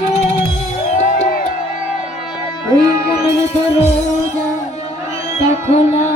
রে। ওই মনের রোজা দেখো না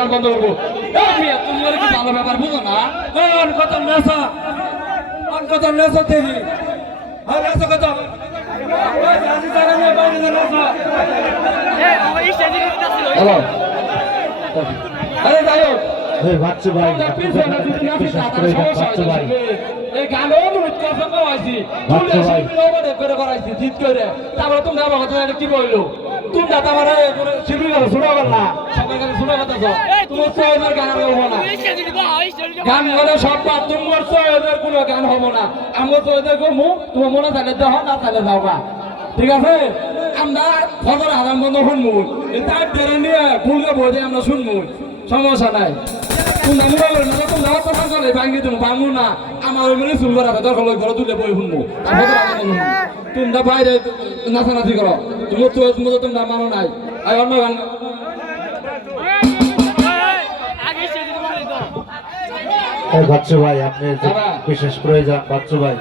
দোকান বন্ধ করব। তোমার কি ভালো ব্যাপার বুঝো না? কত নেশা? কত নেশা দেখি? আর নেশা কত? হ্যালো। আরে যাই হোক, বাচ্চু ভাই বাচ্চু ভাই। বাচ্চু ভাই। করে করাইছি, জিত করে। তারপরে তোমরা আমার কথা কি বলল? তোমরা তো আমার এই করে শুনো বল না। সবার কাছে শুনো কথা তো। তোমার সহজের গান হব না। গান হলে সব বাদ, তোমার সহজের কোনো গান হব না। আমার সহজের তোমার মনে থাকলে দেহ, না থাকলে যাও গা। ঠিক আছে আমরা ফজর আরাম বন্ধ শুনব এটা নিয়ে বই দিয়ে আমরা শুনব সমস্যা নাই তোমরা মনে করো না তোমরা অত ফাঁসলে ভাঙি তুমি পামু না আমার ওই মানে চুল করা দরকার ঘরে তুলে বই শুনব শুনব তোমরা বাইরে নাচানাচি করো তুমি তো তুমি তোমরা মানো নাই। আর অন্য বাচ্চু ভাই আপনি বিশেষ প্রয়োজন বাচ্চু ভাই।